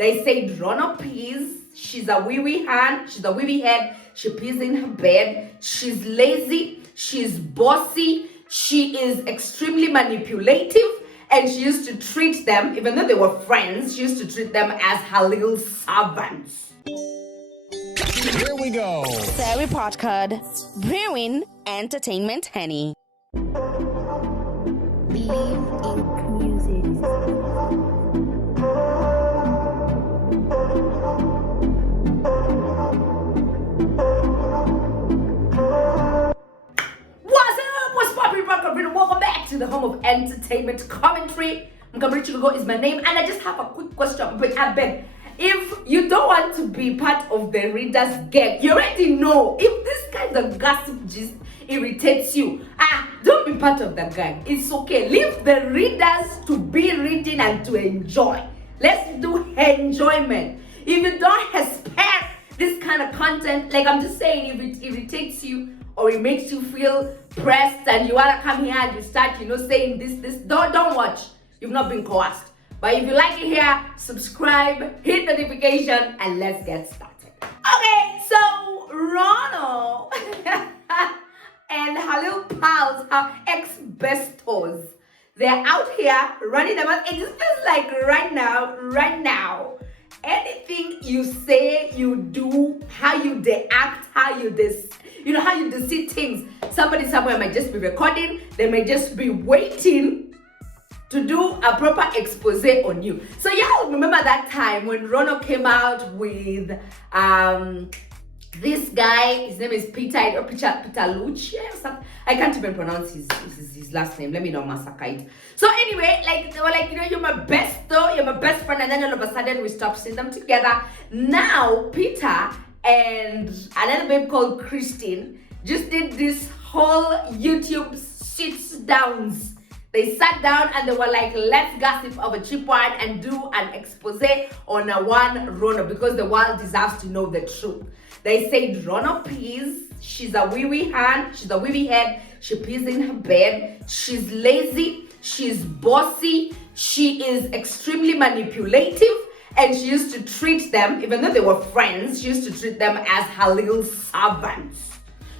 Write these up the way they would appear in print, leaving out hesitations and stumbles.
They said Rono pees. She's a wee hand. She's a wee head. She pees in her bed. She's lazy. She's bossy. She is extremely manipulative. And she used to treat them, even though they were friends, she used to treat them as her little servants. Here we go. Sari Podcast, brewing entertainment honey. Believe in music. What's poppin', welcome back to the home of entertainment commentary. Nkatha is my name, and I just have a quick question. But I beg, if you don't want to be part of the reader's gang, you already know if this kind of gossip just irritates you, don't be part of the gang. It's okay. Leave the readers to be reading and to enjoy. Let's do enjoyment. If you don't expect this kind of content, like I'm just saying, if it irritates you or it makes you feel pressed and you wanna come here and you start, saying this, don't watch. You've not been coerced. But if you like it here, subscribe, hit notification, and let's get started. Okay, so Rono and her little pals, her ex-bestos, they're out here running them out. It just feels like right now, anything you say, you do, how you act, how you see things. Somebody somewhere might just be recording. They may just be waiting to do a proper expose on you. So y'all remember that time when Rono came out with this guy, his name is Peter Lucci or something. I can't even pronounce his last name. Let me know, massacre it. So anyway, they were like, you're my best friend, and then all of a sudden we stopped seeing them together. Now Peter and another babe called Christine just did this whole YouTube sits downs. They sat down and they were like, let's gossip of a cheap wine and do an expose on a one Rono because the world deserves to know the truth. They said Rono pees. She's a wee hand. She's a wee head. She pees in her bed. She's lazy. She's bossy. She is extremely manipulative. And she used to treat them, even though they were friends, she used to treat them as her little servants.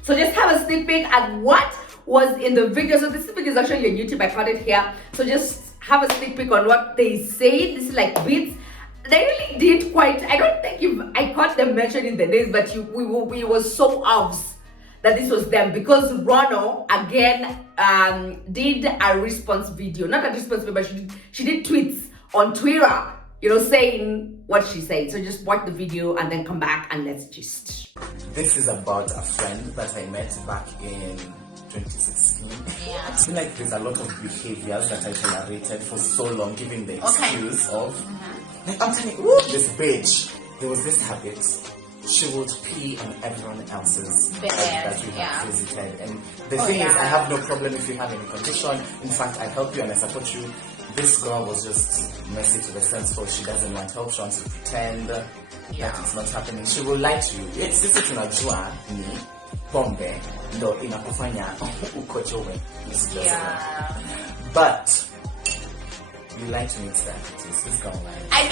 So just have a sneak peek at what was in the video. So this video is actually on YouTube. I found it here. So just have a sneak peek on what they say. This is like bits. They really did quite. I don't think I caught them mentioning the names, but we were so obvious that this was them because Rono again did a response video. Not a response video, but she did tweets on Twitter, saying what she said. So just watch the video and then come back and let's gist. This is about a friend that I met back in 2016. I feel like there's a lot of behaviors that I tolerated for so long, giving the excuse of, like, I'm telling you, this bitch, there was this habit. She would pee on everyone else's bed that we have visited. And the thing is, I have no problem if you have any condition. In fact, I help you and I support you. This girl was just messy to the sense for she doesn't want help. She wants to pretend that it's not happening. She will lie to you. It's this is tunajua ni pombe ndo inakufanya ukojowe. But you like to mix that. This girl lies. I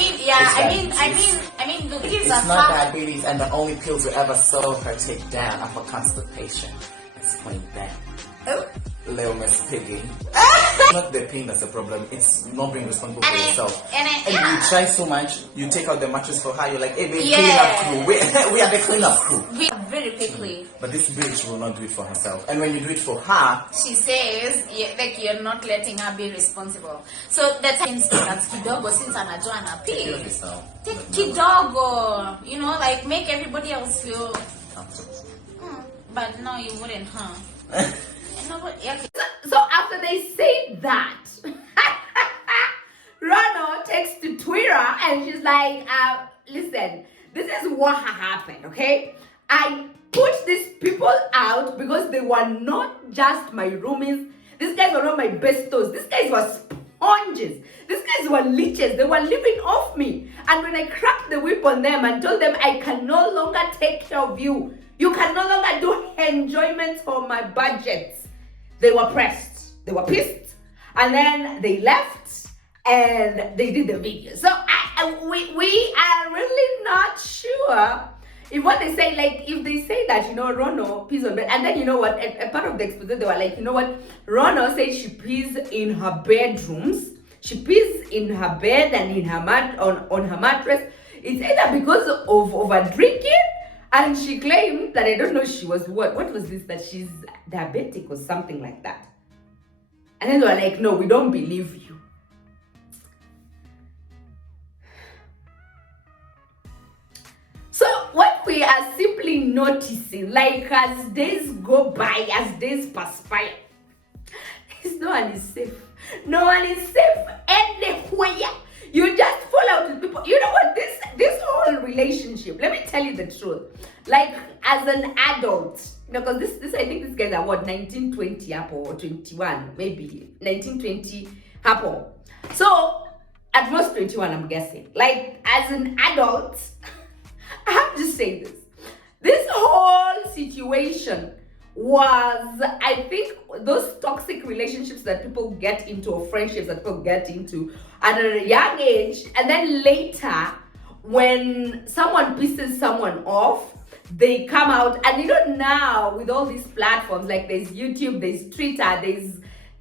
mean, the kids it's are not diabetes, and the only pills we ever saw her take down are for constipation. It's point down. Oh. Little Miss Piggy. Not the pain that's the problem, it's not being responsible for yourself. And you try so much, you take out the mattress for her, you're like, hey, babe, clean up crew. We are the cleanup crew. We are very quickly. But this bitch will not do it for herself. And when you do it for her, she says, like, you're not letting her be responsible. So the time that's kidogo since anajua na pee. Take kidogo, like make everybody else feel comfortable. But no, you wouldn't, huh? So after they say that, Rono takes to Twitter and she's like, listen, this is what happened, okay? I put these people out because they were not just my roomies. These guys were not my bestos. These guys were sponges. These guys were leeches. They were living off me. And when I cracked the whip on them and told them I can no longer take care of you, you can no longer do enjoyment for my budgets, they were pressed. They were pissed. And then they left and they did the video. So I we are really not sure if what they say, like, if they say that, Rono pees on bed, and then you know what, a part of the expose, they were like, you know what, Rono says she pees in her bedrooms, she pees in her bed and in her on her mattress. It's either because of over drinking, and she claimed that, I don't know, she was what was this, that she's diabetic or something like that. And then they were like, no, we don't believe you. So what we are simply noticing, like, as days go by, as days perspire, no one is safe. No one is safe anywhere. You just fall out with people. You know what? This whole relationship, let me tell you the truth. Like, as an adult, because this I think these guys are what, 1920 Apple or 21, maybe 1920 Apple. So at most 21, I'm guessing. Like, as an adult, I have to say this. This whole situation was, I think, those toxic relationships that people get into, or friendships that people get into at a young age, and then later, when someone pisses someone off, they come out, and now with all these platforms, like there's YouTube, there's Twitter, there's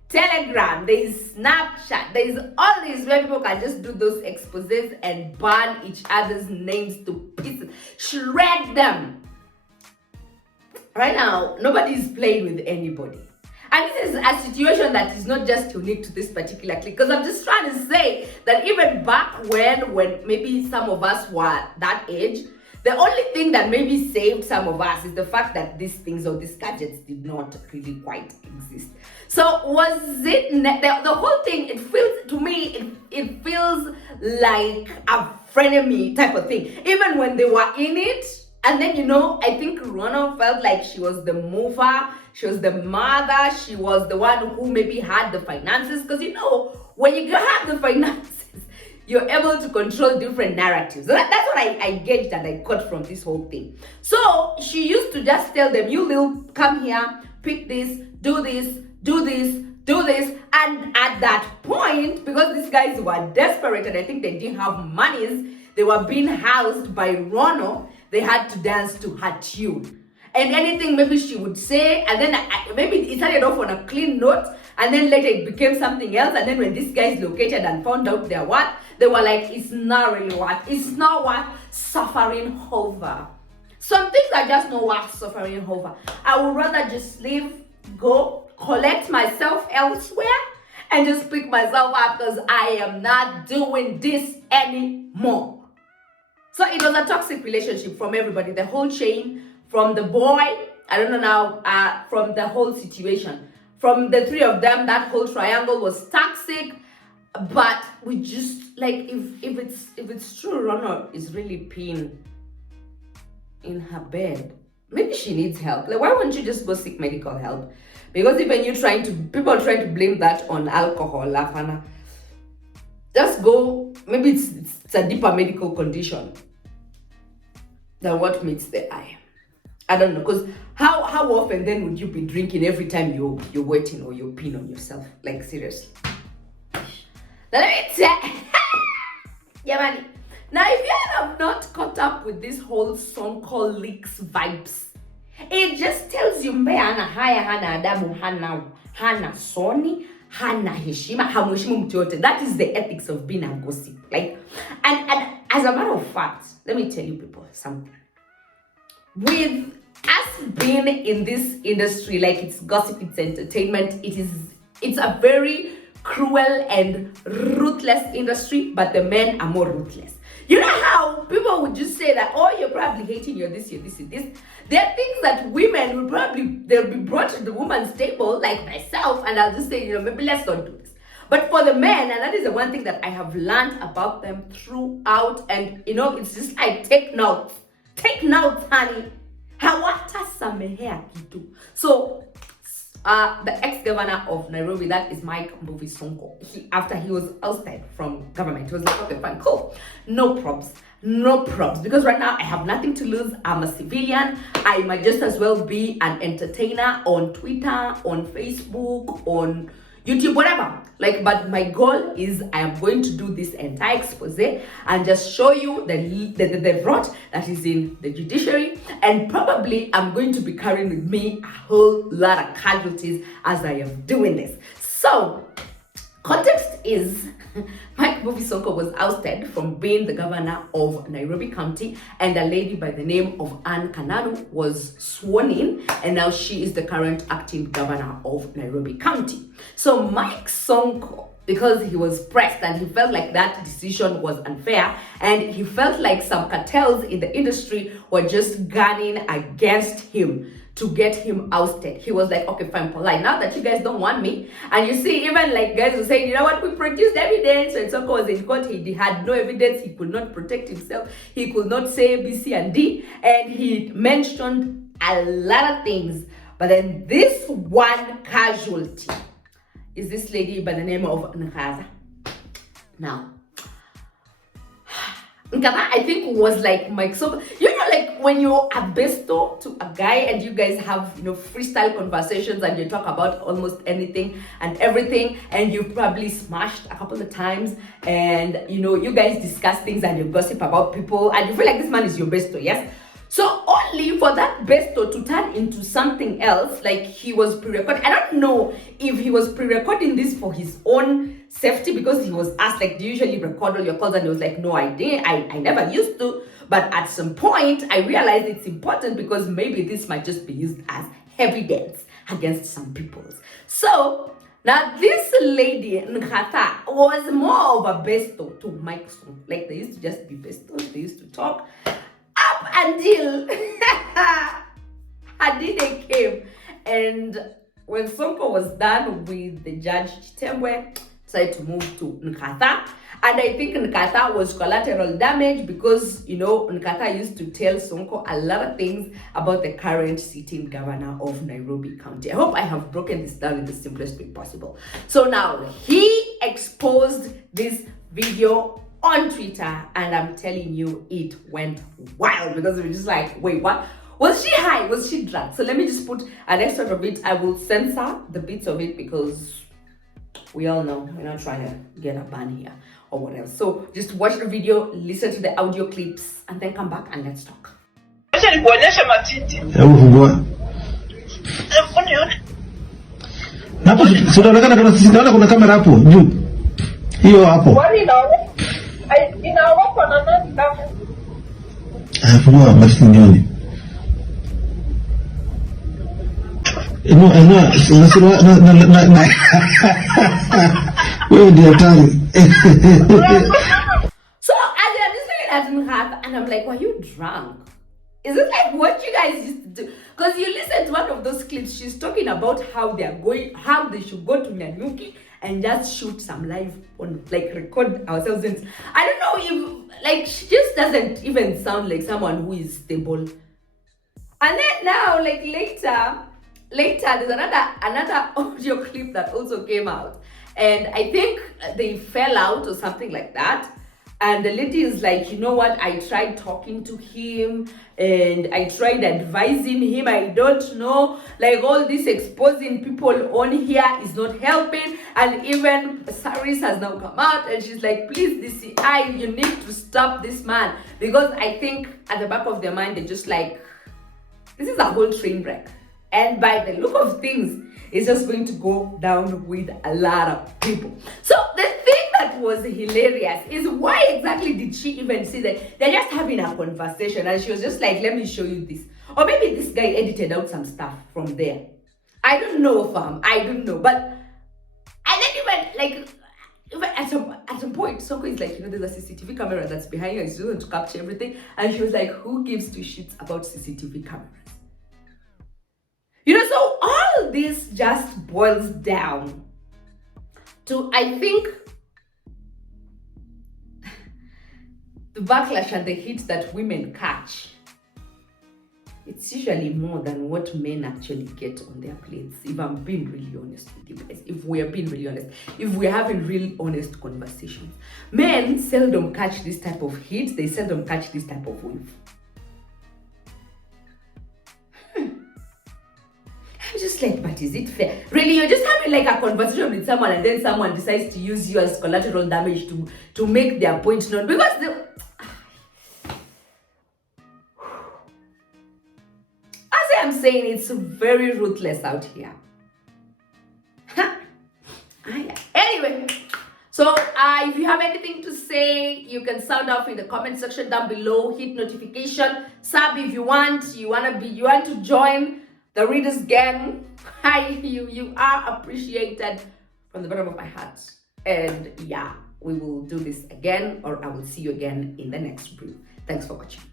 Telegram, there's Snapchat, there's all these where people can just do those exposes and burn each other's names to pieces, shred them. Right now, nobody is playing with anybody. And this is a situation that is not just unique to this particular clique. Because I'm just trying to say that even back when maybe some of us were that age, the only thing that maybe saved some of us is the fact that these things or these gadgets did not really quite exist. So was it, the whole thing, it feels, to me, it feels like a frenemy type of thing. Even when they were in it, and then, I think Rono felt like she was the mover, she was the mother, she was the one who maybe had the finances. Because, when you have the finances, you're able to control different narratives. That's what I gauged and I caught from this whole thing. So she used to just tell them, you will come here, pick this, do this, do this, do this. And at that point, because these guys were desperate and I think they didn't have monies, they were being housed by Rono, they had to dance to her tune. And anything maybe she would say, and then maybe it started off on a clean note, and then later it became something else. And then when these guys located and found out their worth, they were like, it's not really worth, it's not worth suffering over. Some things are just not worth suffering over. I would rather just leave, go, collect myself elsewhere, and just pick myself up because I am not doing this anymore. So it was a toxic relationship from everybody, the whole chain, from the boy, I don't know now, from the whole situation. From the three of them, that whole triangle was toxic. But we just, like, if it's true, Rono is really peeing in her bed, maybe she needs help. Like, why won't you just go seek medical help? Because even people are trying to blame that on alcohol, Lafana. Just go, maybe it's a deeper medical condition than what meets the eye. I don't know, because how often then would you be drinking every time you're waiting or you're peeing on yourself? Like, seriously. Now let me tell yeah, man. Now, if you have not caught up with this whole SonkoLeaks vibes, it just tells you mbe hana haya, hana adabu, hana soni, hana heshima, hamheshimu mtu yote. That is the ethics of being a gossip. Like, and as a matter of fact, let me tell you people something. With us being in this industry, like, it's gossip, it's entertainment, it's a very cruel and ruthless industry, but the men are more ruthless. You know how people would just say that, oh, you're probably hating, you're this, you're this, you're this. There are things that women will they'll be brought to the woman's table, like myself, and I'll just say, maybe let's not do this. But for the men, and that is the one thing that I have learned about them throughout, and it's just like, take notes, honey. Hawata samehea kitu. So, the ex-governor of Nairobi, that is Nkatha Sonko, after he was ousted from government, he was like, okay, fine, cool. No probs. Because right now I have nothing to lose. I'm a civilian. I might just as well be an entertainer on Twitter, on Facebook, on YouTube, whatever. Like, but my goal is I am going to do this entire expose and just show you the rot that is in the judiciary, and probably I'm going to be carrying with me a whole lot of casualties as I am doing this. So, context is Mike Movie Sonko was ousted from being the governor of Nairobi County, and a lady by the name of Nkatha was sworn in, and now she is the current acting governor of Nairobi County. So Mike Sonko, because he was pressed and he felt like that decision was unfair, and he felt like some cartels in the industry were just gunning against him to get him ousted. He was like, okay, fine, polite. Now that you guys don't want me, and you see, even like guys were saying, you know what, we produced evidence. When Sonko was in court, he had no evidence. He could not protect himself. He could not say B, C, and D. And he mentioned a lot of things. But then this one casualty is this lady by the name of Nkatha. Now, Nkatha, I think, was like Mike Sonko. You know, like when you're a besto to a guy and you guys have, you know, freestyle conversations and you talk about almost anything and everything, and you probably smashed a couple of times, and you know, you guys discuss things and you gossip about people, and you feel like this man is your besto, yes? So only for that besto to turn into something else, like he was pre-recording. I don't know if he was pre-recording this for his own safety, because he was asked, like, do you usually record all your calls? And he was like, no, I didn't. I never used to. But at some point, I realized it's important because maybe this might just be used as evidence against some people. So now this lady, Nkatha, was more of a besto to Mike Sonko. Like, they used to just be bestos. They used to talk up until Hadide came. And when Sonko was done with the judge Chitembwe, decided to move to Nkatha. And I think Nkatha was collateral damage because, you know, Nkatha used to tell Sonko a lot of things about the current sitting governor of Nairobi County. I hope I have broken this down in the simplest way possible. So now he exposed this video on Twitter, and I'm telling you, it went wild because we were just like, wait, what? Was she high? Was she drunk? So let me just put an extra of it. I will censor the bits of it because we all know we're not trying to get a ban here or whatever. So just watch the video, listen to the audio clips, and then come back and let's talk. Kuna kamera hapo juu. Hiyo hapo. Inaogopa na nani kama? Fungua basi nione. Na wewe ndio hatari. So as I'm just looking at Nkatha and I'm like, were you drunk? Is it like what you guys used to do? Because you listen to one of those clips, she's talking about how they should go to Nyanyuki and just shoot some live on, like, record ourselves. And I don't know if, like, she just doesn't even sound like someone who is stable. And then now, like, later, there's another audio clip that also came out. And I think they fell out or something like that. And the lady is like, you know what, I tried talking to him and I tried advising him. I don't know, like, all this exposing people on here is not helping. And even Saris has now come out and she's like, please, DCI, you need to stop this man. Because I think at the back of their mind, they're just like, this is a whole train wreck. And by the look of things, it's just going to go down with a lot of people. So the thing that was hilarious is, why exactly did she even say that? They're just having a conversation and she was just like, let me show you this. Or maybe this guy edited out some stuff from there. I don't know, fam. I don't know. But, and then even at some point, Sonko is like, you know, there's a CCTV camera that's behind you and she's going to capture everything. And she was like, who gives two shits about CCTV cameras? You know, so all this just boils down to, I think, the backlash and the hit that women catch. It's usually more than what men actually get on their plates, if I'm being really honest with you guys. If we're being really honest, if we're having real honest conversations. Men seldom catch this type of hit, they seldom catch this type of wave. I'm just just like, but is it fair? Really, you're just having like a conversation with someone and then someone decides to use you as collateral damage to make their point known. Because as I'm saying, it's very ruthless out here. Anyway, so if you have anything to say, you can sound off in the comment section down below. Hit notification, sub if you want. You want to join the Readers Gang. Hi, you are appreciated from the bottom of my heart. And yeah, we will do this again, or I will see you again in the next brew. Thanks for watching.